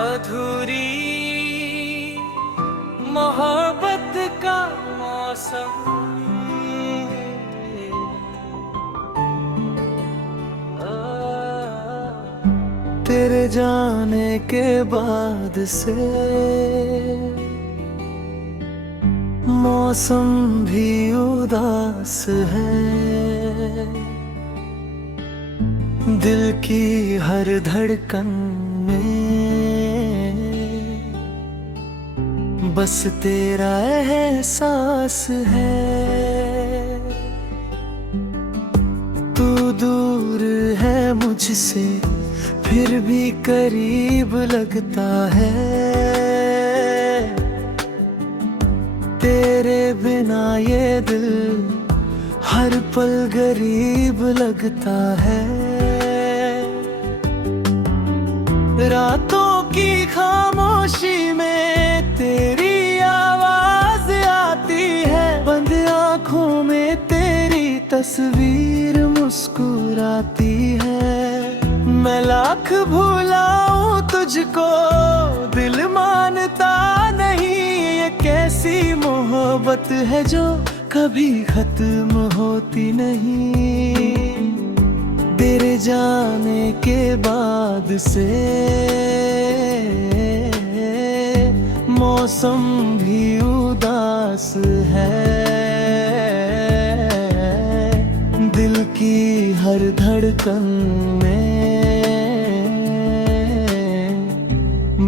अधूरी मोहब्बत का मौसम। तेरे जाने के बाद से मौसम भी उदास है। दिल की हर धड़कन में बस तेरा एहसास है। तू दूर है मुझसे फिर भी करीब लगता है। तेरे बिना ये दिल हर पल गरीब लगता है। रातों की खामोशी में तेरी आवाज आती है। बंद आँखों में तेरी तस्वीर मुस्कुराती है। मैं लाख भुलाऊं तुझको दिल मानता नहीं। ये कैसी मोहब्बत है जो कभी खत्म होती नहीं। तेरे जाने के बाद से मौसम भी उदास है। दिल की हर धड़कन में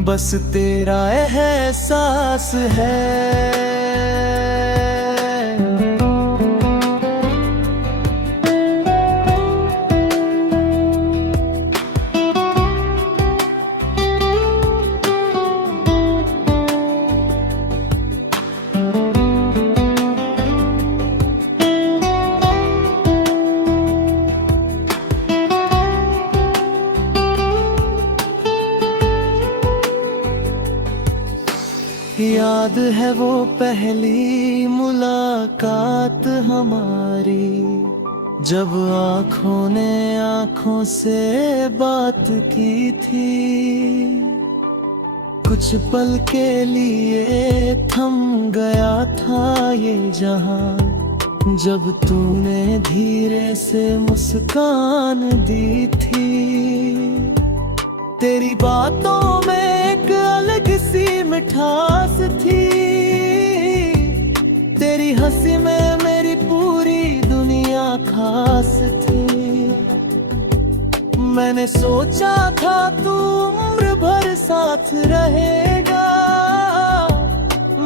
बस तेरा एहसास है। याद है वो पहली मुलाकात हमारी, जब आँखों ने आँखों से बात की थी। कुछ पल के लिए थम गया था ये जहां, जब तूने धीरे से मुस्कान दी थी। तेरी बातों में एक अलग सी मिठास थी। तेरी हंसी में मेरी पूरी दुनिया खास थी। मैंने सोचा था तू उम्र भर साथ रहेगा।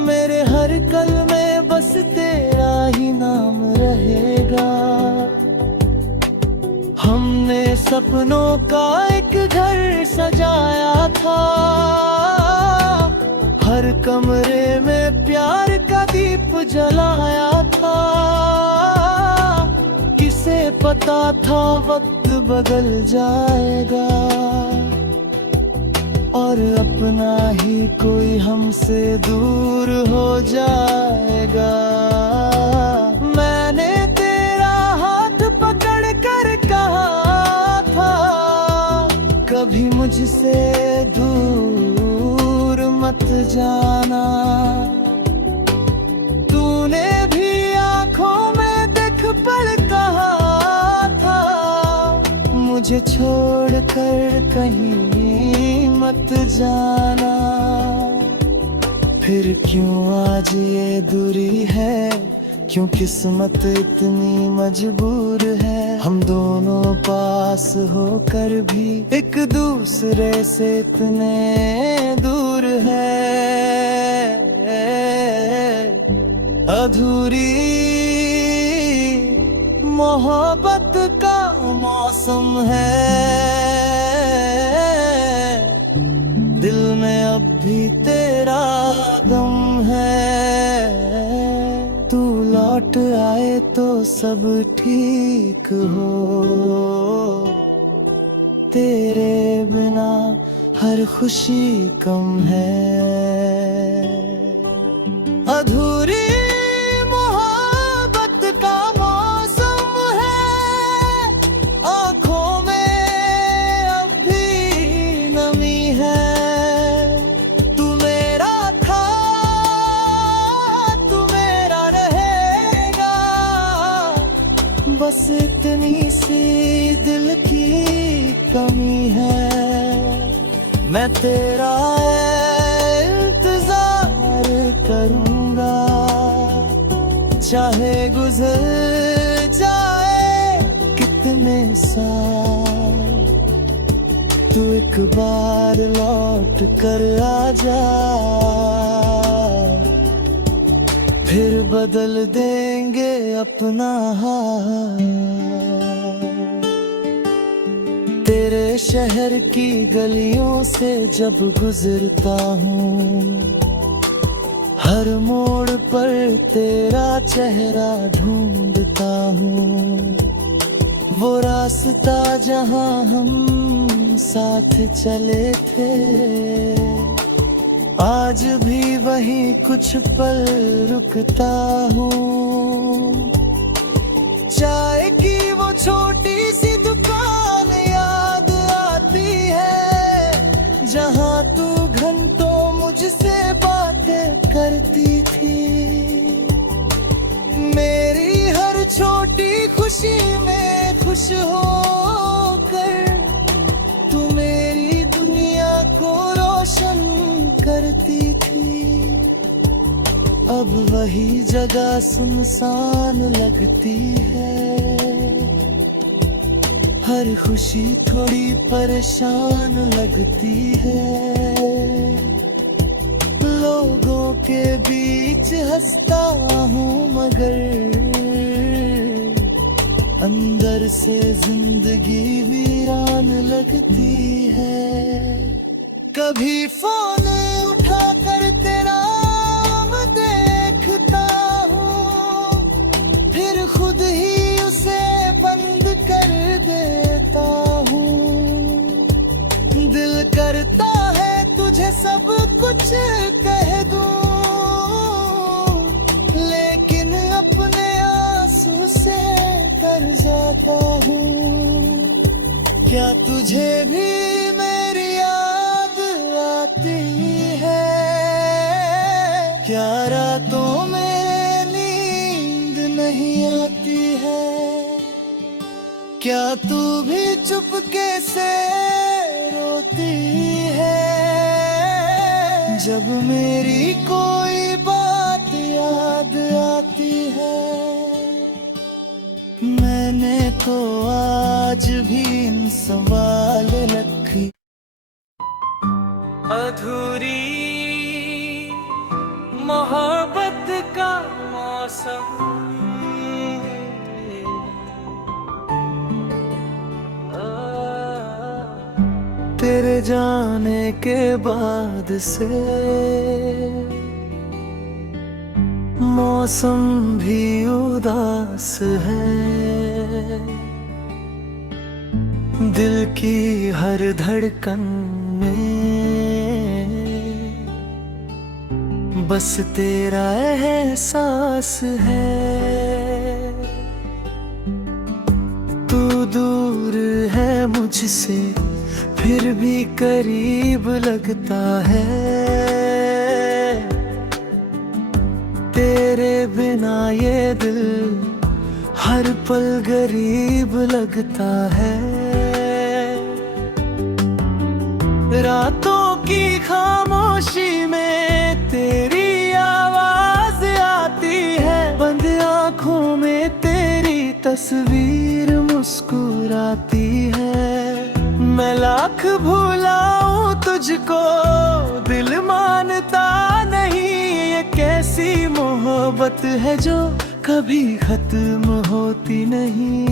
मेरे हर कल में बस तेरा ही नाम रहेगा। हमने सपनों का एक घर सजाया था। हर कमरे में प्यार का दीप जलाया था। किसे पता था वक्त बदल जाएगा और अपना ही कोई हमसे दूर हो जाएगा। मैंने तेरा हाथ पकड़ कर कहा था, कभी मुझसे दूर मत जाना। तूने भी आँखों में देख पल कहा था, मुझे छोड़ कर कहीं मत जाना। फिर क्यों आज ये दूरी है, क्यों किस्मत इतनी मजबूर है। हम दोनों पास होकर भी एक दूसरे से इतने दूर है। अधूरी मोहब्बत का मौसम है। दिल में अब भी तेरा गम है। तू लौट आए तो सब ठीक हो। तेरे बिना हर खुशी कम है। अधूरी मोहब्बत का मौसम है। आँखों में अब भी नमी है। इतनी सी दिल की कमी है, मैं तेरा इंतजार करूंगा, चाहे गुजर जाए कितने साल, तू एक बार लौट कर आ जा, फिर बदल देंगे अपना हाल। तेरे शहर की गलियों से जब गुजरता हूँ, हर मोड़ पर तेरा चेहरा ढूंढता हूँ, वो रास्ता जहाँ हम साथ चले थे, आज भी वहीं कुछ पल रुकता हूँ। चाय की वो छोटी सी दुकान याद आती है, जहाँ तू घंटों मुझसे बातें करती थी, मेरी हर छोटी खुशी में खुश होकर तू मेरी दुनिया को रोशन करती थी। अब वही जगह सुनसान लगती है, हर खुशी थोड़ी परेशान लगती है, लोगों के बीच हंसता हूँ मगर अंदर से जिंदगी वीरान लगती है। कभी फोन उठा कर तेरा नाम देखता हूँ, फिर खुद ही उसे बंद कर देता हूँ, दिल करता है तुझे सब कुछ कह दूँ, लेकिन अपने आंसू से कर जाता हूँ। क्या तुझे भी मेरी याद आती है? क्या रातों में नींद नहीं आती है? क्या तू भी चुपके से रोती है जब मेरी कोई बात याद आती है? मैंने तो आज भी इन सवाल रखी, अधूरी मोहब्बत का मौसम, तेरे जाने के बाद से मौसम भी उदास है, दिल की हर धड़कन में बस तेरा एहसास है। तू दूर है मुझसे फिर भी करीब लगता है, तेरे बिना ये दिल हर पल गरीब लगता है। रातों की खामोशी में तेरी आवाज आती है, बंद आँखों में तेरी तस्वीर मुस्कुराती है। मैं लाख भुलाऊं तुझको दिल मानता नहीं, ये कैसी मोहब्बत है जो कभी खत्म होती नहीं।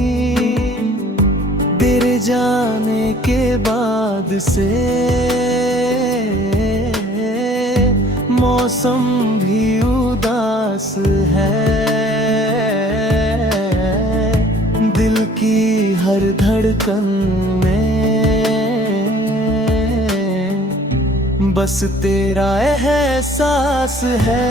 तेरे जाने के बाद से मौसम भी उदास है, दिल की हर धड़कन में बस तेरा एहसास है।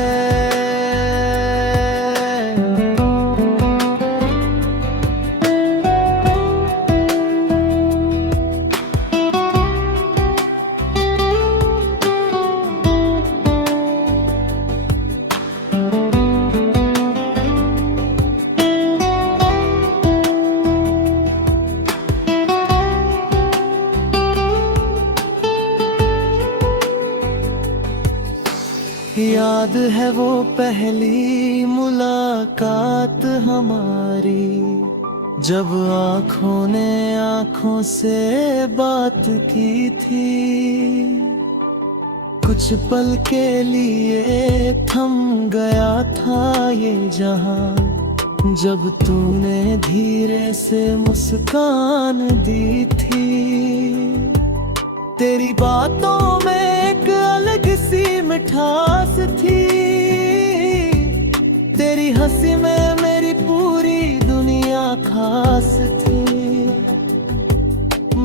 याद है वो पहली मुलाकात हमारी, जब आँखों ने आँखों से बात की थी। कुछ पल के लिए थम गया था ये जहां, जब तूने धीरे से मुस्कान दी थी। तेरी बातों में एक अलग सी मिठास थी, तेरी हंसी में मेरी पूरी दुनिया खास थी।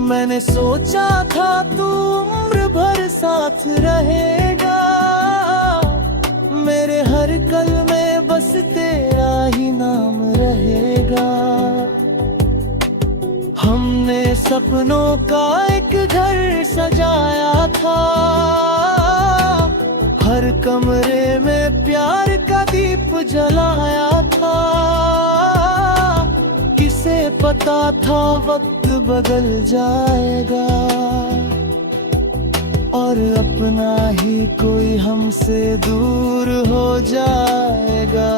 मैंने सोचा था तू उम्र भर साथ रहेगा, मेरे हर कल में बस तेरा ही नाम रहेगा। हमने सपनों का एक घर सजाया था, हर कमरे में प्यार का दीप जलाया था। किसे पता था वक्त बदल जाएगा, और अपना ही कोई हमसे दूर हो जाएगा।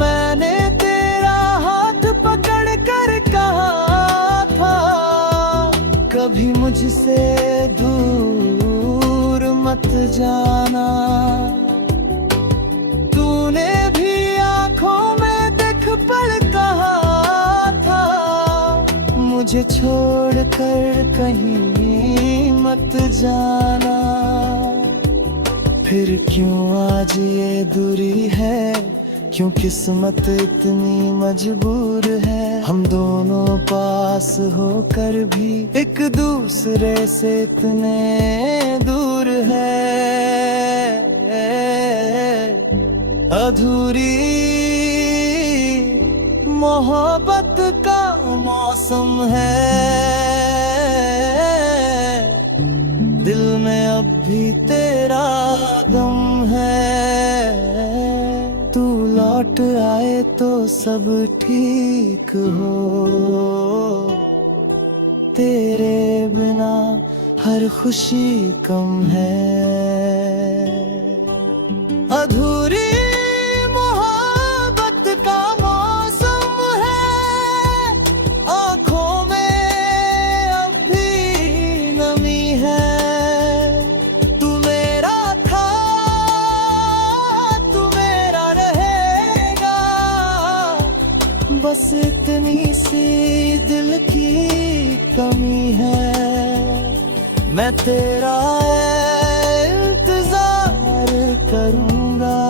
मैंने तेरा हाथ पकड़ कर कहा था, कभी मुझसे दूर मत जाना। तूने भी आँखों में देख पल कहा था, मुझे छोड़कर कहीं मत जाना। फिर क्यों आज ये दूरी है, क्यों किस्मत इतनी मजबूर है। हम दोनों पास होकर भी एक दूसरे से इतने दूर है। अधूरी मोहब्बत का मौसम है, दिल में अब भी तेरा गम है। तू लौट आए तो सब ठीक हो, तेरे बिना हर खुशी कम है। अधूरी बस इतनी सी दिल की कमी है। मैं तेरा इंतजार करूंगा,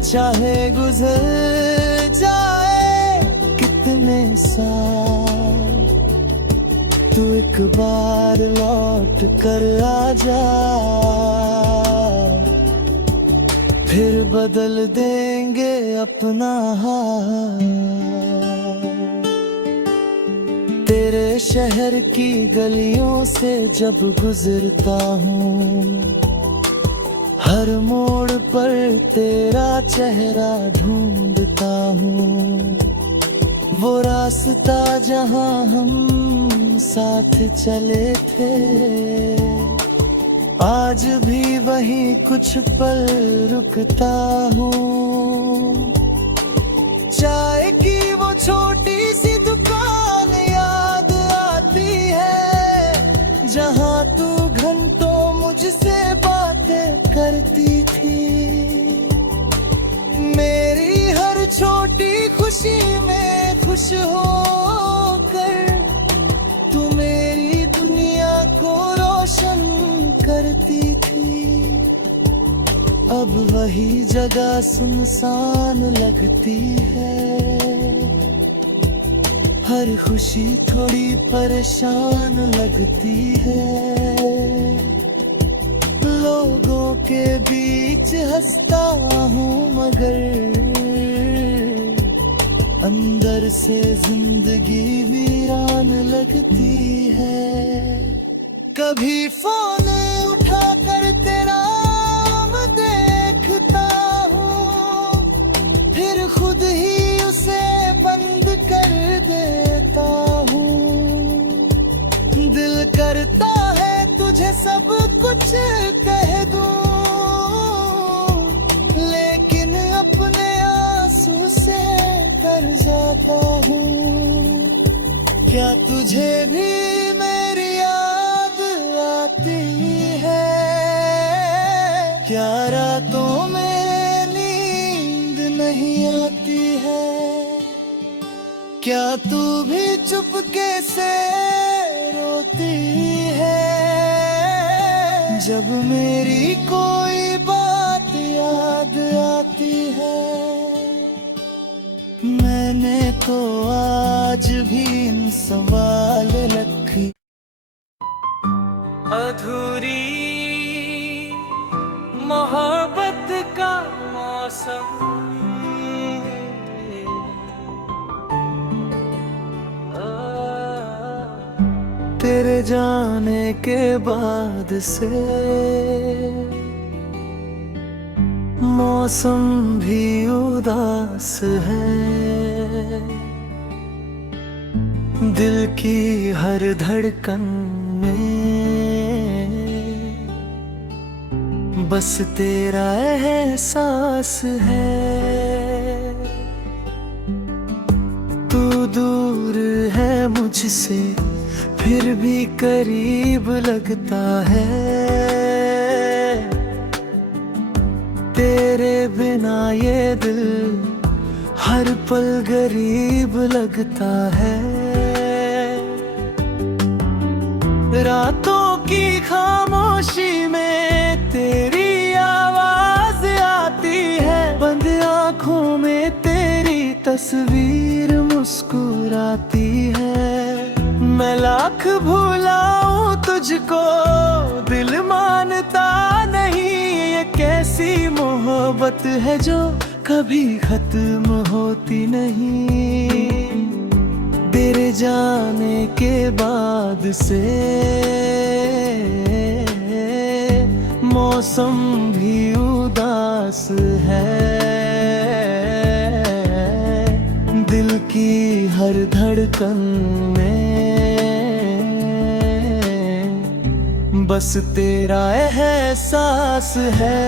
चाहे गुजर जाए कितने साल। तू एक बार लौट कर आ जा, फिर बदल देंगे अपना हाल। तेरे शहर की गलियों से जब गुजरता हूँ, हर मोड़ पर तेरा चेहरा ढूंढता हूँ। वो रास्ता जहाँ हम साथ चले थे, आज भी वही कुछ पल रुकता हूँ। चाय की वो छोटी सी दुकान याद आती है, जहाँ तू घंटों मुझसे बातें करती थी। मेरी हर छोटी खुशी में खुश होकर तू मेरी दुनिया को रोशन करती थी। अब वही जगह सुनसान लगती है, हर खुशी थोड़ी परेशान लगती है। लोगों के बीच हंसता हूँ मगर अंदर से जिंदगी वीरान लगती है। कभी फोन उठा कर तेरा नाम देखता हूँ, फिर खुद ही उसे बंद कर देता हूँ। दिल करता है तुझे सब कुछ कह दूँ, तुझे भी मेरी याद आती है, क्या रातों में नींद नहीं आती है, क्या तू भी चुपके से रोती है, जब मेरी कोई बात याद आती है। मैंने तो आज भी इन सवाल रखे, अधूरी मोहब्बत का मौसम, तेरे जाने के बाद से मौसम भी उदास है, दिल की हर धड़कन में बस तेरा एहसास है। तू दूर है मुझसे फिर भी करीब लगता है, तेरे बिना ये दिल हर पल गरीब लगता है। रातों की खामोशी में तेरी आवाज आती है, बंद आँखों में तेरी तस्वीर मुस्कुराती है। मैं लाख भुलाऊं तुझको दिल मानता नहीं, ये कैसी मोहब्बत है जो कभी खत्म होती नहीं। तेरे जाने के बाद से मौसम भी उदास है, दिल की हर धड़कन में बस तेरा एहसास है।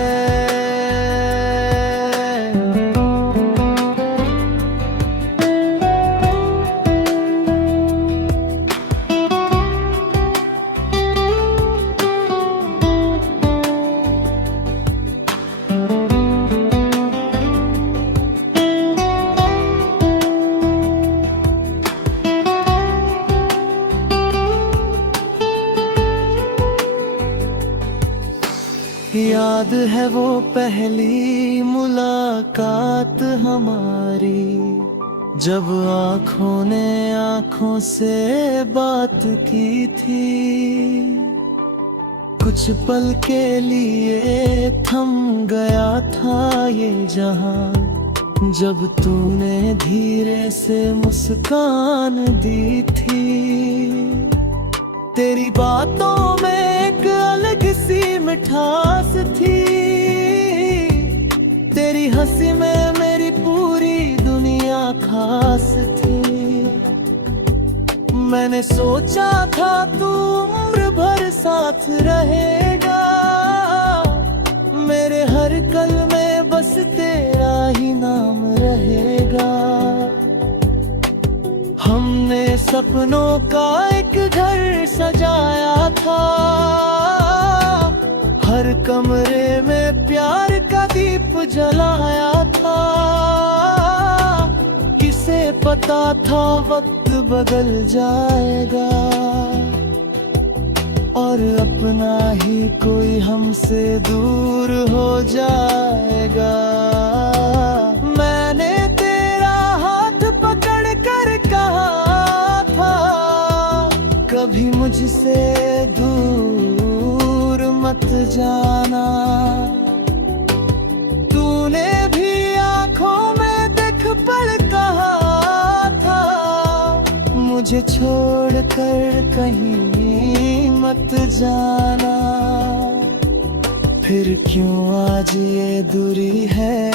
याद है वो पहली मुलाकात हमारी, जब आँखों ने आँखों से बात की थी। कुछ पल के लिए थम गया था ये जहां, जब तूने धीरे से मुस्कान दी थी। तेरी बातों में एक अलग सी मिठास थी, तेरी हंसी में मेरी पूरी दुनिया खास थी। मैंने सोचा था तू उम्र भर साथ रहेगा, मेरे हर कल में बस तेरा ही नाम रहेगा। हमने सपनों का एक घर सजाया था, हर कमरे में प्यार का दीप जलाया था। किसे पता था वक्त बदल जाएगा और अपना ही कोई हमसे दूर हो जाएगा। मैंने तेरा हाथ पकड़ कर कहा था, कभी मुझसे दूर मत जाना। तूने भी आँखों में देख पल कहा था, मुझे छोड़कर कहीं मत जाना। फिर क्यों आज ये दूरी है,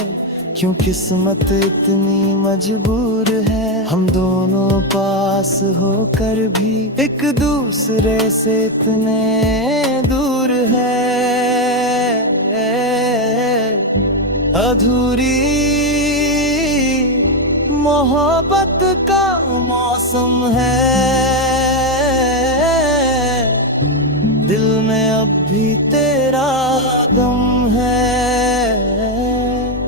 क्यों किस्मत इतनी मजबूर है। हम दोनों पास होकर भी एक दूसरे से इतने दूर है। अधूरी मोहब्बत का मौसम है। भी तेरा गम है।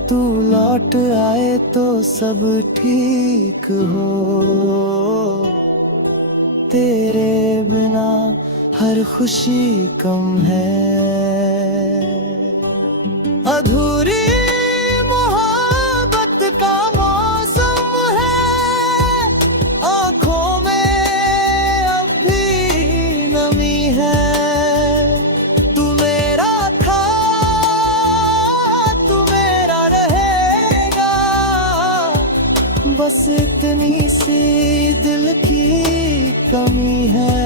तू लौट आए तो सब ठीक हो, तेरे बिना हर खुशी कम है। अधूरी मोहब्बत का मौसम है, आंखों में अब भी नमी है। तू मेरा था, तू मेरा रहेगा, बस इतनी सी दिल की कमी है।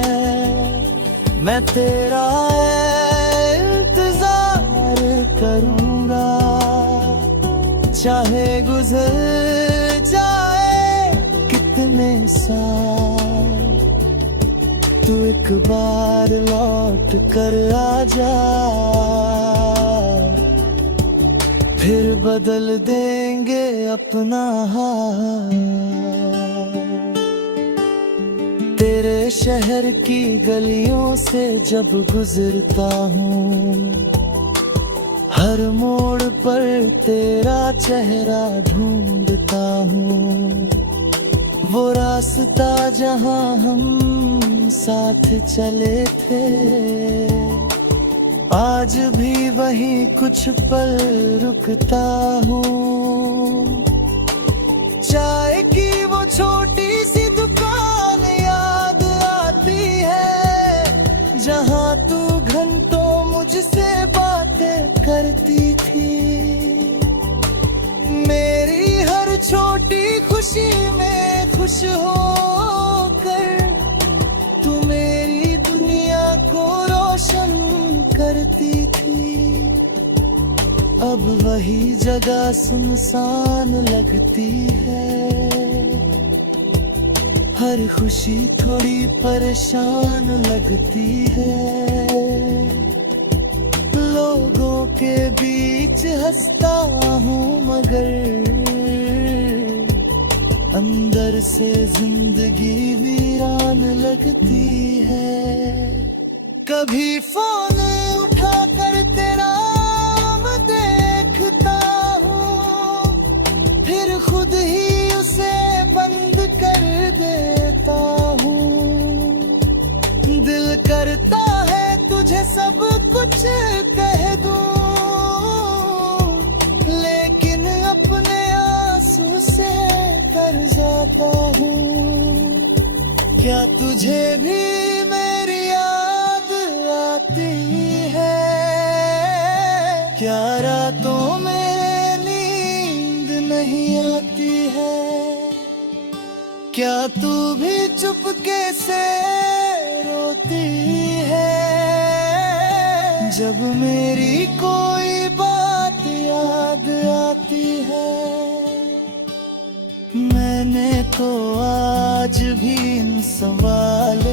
मैं तेरा इंतजार करूंगा, चाहे गुजर जाए कितने साल। तू एक बार लौट कर आ जा, फिर बदल देंगे अपना हाल। तेरे शहर की गलियों से जब गुजरता हूँ, हर मोड़ पर तेरा चेहरा ढूंढता हूँ। वो रास्ता जहाँ हम साथ चले थे, आज भी वही कुछ पल रुकता हूँ। चाय की वो छोटी सी दुकान याद आती है, जहाँ तू घंटों मुझसे बातें करती थी। मेरी हर छोटी खुशी में खुश होकर तू मेरी दुनिया को रोशन करती थी। अब वही जगह सुनसान लगती है, हर खुशी थोड़ी परेशान लगती है। लोगों के बीच हंसता हूँ मगर अंदर से जिंदगी वीरान लगती है। कभी फोन उठा कर तेरा नाम देखता हूँ, फिर खुद ही उसे बंद कर देता हूँ। दिल करता है तुझे सब कुछ कह दूँ, लेकिन अपने आंसू से कर जाता हूँ। क्या तुझे भी मेरी याद आती है? क्या रातों में नींद नहीं आती है? क्या तू भी चुपके से रोती है जब मेरी कोई बात याद आती है? मैंने तो आज भी इन सवालों